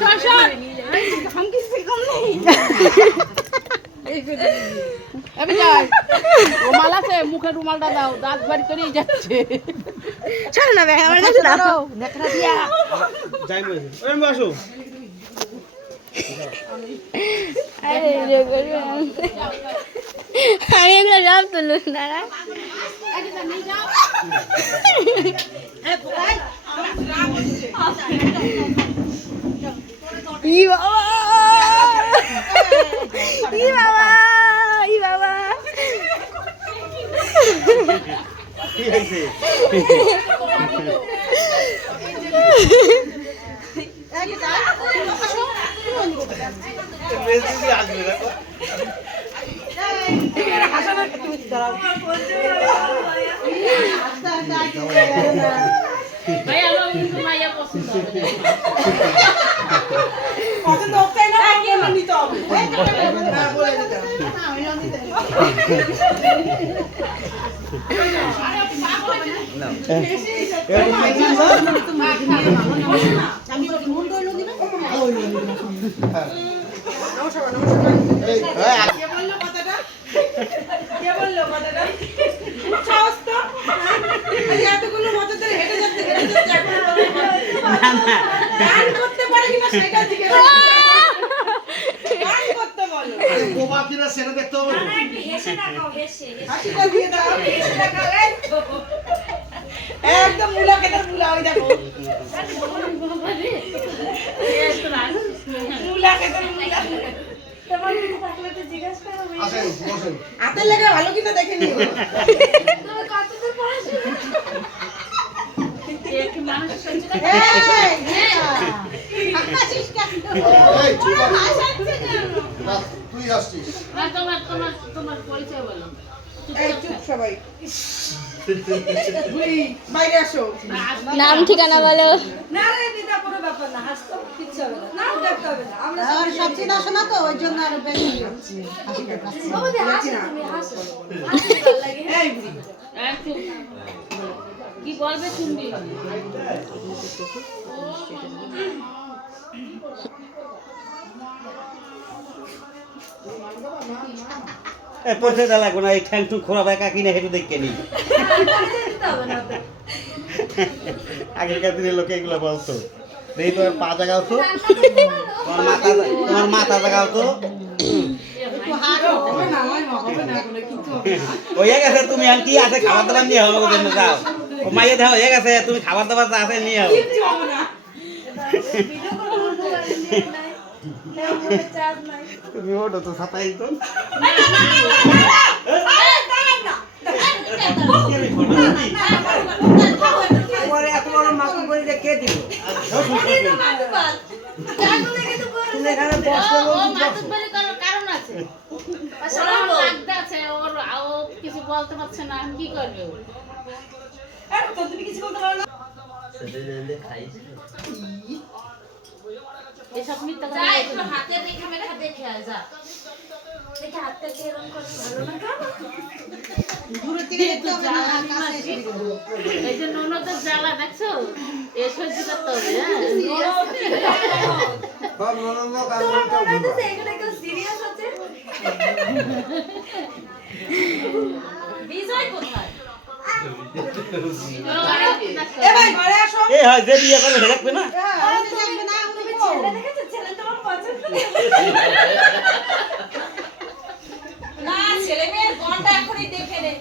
हम किससे कम नहीं अभी যাই রুমাল আছে মুখে রুমালটা দাও দাঁত বাড়ি করেই যাচ্ছে চলো না ভাই আমার কাছে দাও নেকড়া দিয়া যাই বই ওই বসো আরে যে করবে আমি এগুলো সব তুলুন না ই বাবা ই বাবা ই বাবা কি হইছে বেশি আসবে দেখো ভাই আমার কিন্তু মাইয়া পছন্দ পছন্দ হচ্ছে না বলে নিতে হবে না বলে দিতে আমি মন দইলো দিনা নমস্কার নমস্কার কে বললো কথাটা কে বললো কথাটা সাহস তো এতগুলো মজা ধরে হেঁটে যাচ্ছে এখন গান করতে পারে কিনা সেটা জিজ্ঞেস গান করতে বলো আরে বোবা কিনা সেটা দেখতে হবে না একটু হেসে দেখাও হেসে হাসিটা দিয়ে দাও হেসে দেখাও একদম মুলা কেটে মুলা ওই দেখো মুলা কেটে মুলা তোমার কি থাকলে তো জিজ্ঞাসা করো আসেন বসেন হাতে লাগা ভালো কিনা দেখে নিও তুমি কতদূর পড়াশোনা একটু মানুষ সহ্য এই চুপ কর তুই আসছিস না তোমার তোমার তোমার পরিচয় বলো এই চুপ সবাই বুই বাইরে আসো নাম ঠিকানা বলো না রে দিদা কোনো ব্যাপার না হাসতো কিচ্ছু হবে না নাম দেখতে হবে না আমরা সব চিনা শোনা তো ওই জন্য আর বেশি হাসি কাটছে বাবা দি হাসি তুমি হাসো ভালো লাগে এই বুড়ি একটু কি বলবে শুনবি এ পড়তে দা লাগবে না এই ঠ্যাং টুং খোরা বাঁকা কিনে হেঁটে দেখে নি আগেকার দিনের লোকে এগুলো বলতো দেখি তোমার পা জাগাও তো তোমার মাথা জাগাও তো হবে না কোনো কিছু হবে না হয়ে গেছে তুমি আর কি আছে খাবার দাবার নিয়ে হবে ওদের যাও ও মাইয়ে দাও হয়ে গেছে তুমি খাবার দাবার যা আছে নিয়ে হবে কিচ্ছু হবে না তুমি ওটা তো সাতাই তো পরে এত বড় মাথা করে কে দিল তুমি এখানে বসলে কারণ আছে লাগতে আছে ওর ও কিছু বলতে পারছে না কি করবে ও তুমি কিছু বলতে পারো না এসব মিথ্যা কথা যা একটু হাতের রেখা মেখা দেখে আয় যা দেখে হাতটা কি এরকম করে ভালো না দূর থেকে দেখতে হবে না কাছে এসে এই যে ননদের জ্বালা দেখছো এ সহ্য করতে হবে হ্যাঁ সব ননদ আর তোমার মনে হচ্ছে এখানে কেউ সিরিয়াস আছে বিজয় কোথায় এ ভাই ঘরে আসো এ হয় যে বিয়ে করে দেখবে না তুমি ছেলে দেখেছো ছেলে তোমার পছন্দ না ছেলে মেয়ের গন্ডা এখনই দেখে নে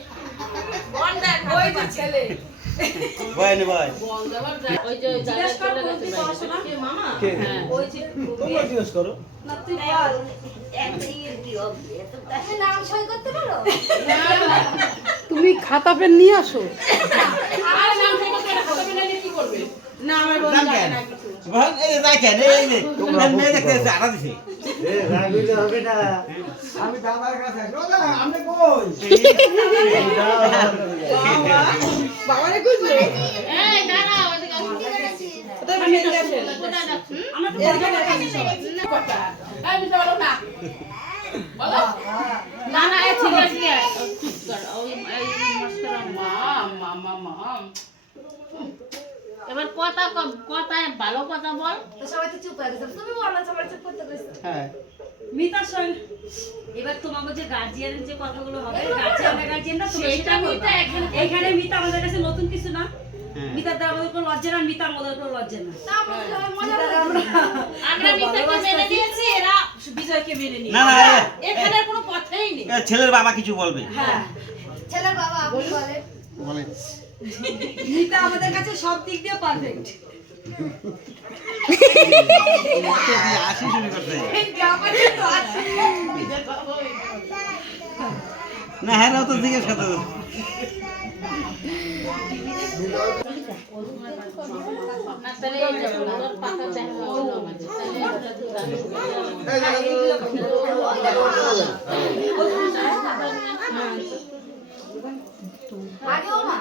গন্ডা ওই যে ছেলে ভয় নে ভয় ওই যে জ্বালা চলে গেছে পড়াশোনা কি মামা হ্যাঁ ওই যে তোমরা জিজ্ঞেস করো না তুই বল তুমি নাম সই করতে পারো তুমি খাতা পেন নিয়ে আসো আর নাম সই করতে পারো কি করবে না আমার বোন জান জানে কেন না কিছু ভাই এই দেখেন এই যে তোমরা মেয়ে দেখতে আড়া দিছে এ রাগিলে হবে না আমি দাদার কাছে দাদা আমি কই বাবা রে বুঝলো এই দাঁড়াও ওদিকে আসো। ওদের মেয়ে দেখে কোথায় যাচ্ছ? আমার তো এখানে কথা এই বুঝতে পারো না বলো না না এই সিরিয়াসলি চুপ কর ওই এই মাস্টার মা মা মা মা এবার কথা কথায় ভালো কথা বল। তো সবাই তো চুপ হয়ে গেছে, তুমি বলো সবাই চুপ করতে কইছো। হ্যাঁ মিতার সঙ্গে এবার তোমাকে যে গার্জিয়ানের যে কথাগুলো হবে, গার্জিয়ান না তোমরা সেটা বলবা। এইখানে মিতা আমাদের কাছে নতুন কিছু না, হ্যাঁ। মিতার দ্বারা আমাদের কোনো লজ্জা না, মিতা আমাদের কোনো লজ্জা না। তা আমরা সবাই মজা করব। আমরা মিতাকে মেনে নিয়েছি, এরা বিজয়কে মেনে নিই। না না এখানে কোনো কথাই নেই। ছেলের বাবা কিছু বলবে। হ্যাঁ, ছেলের বাবা আপনি বলে বলে মিতা আমাদের কাছে সব দিক দিয়ে পারফেক্ট। আসি শুরু করতে না, হ্যাঁ তো জিজ্ঞেস করতে না তাহলে এই যে ওর পাতা দেখা হলো মানে তাহলে ওটা তো জানো। আগেও মা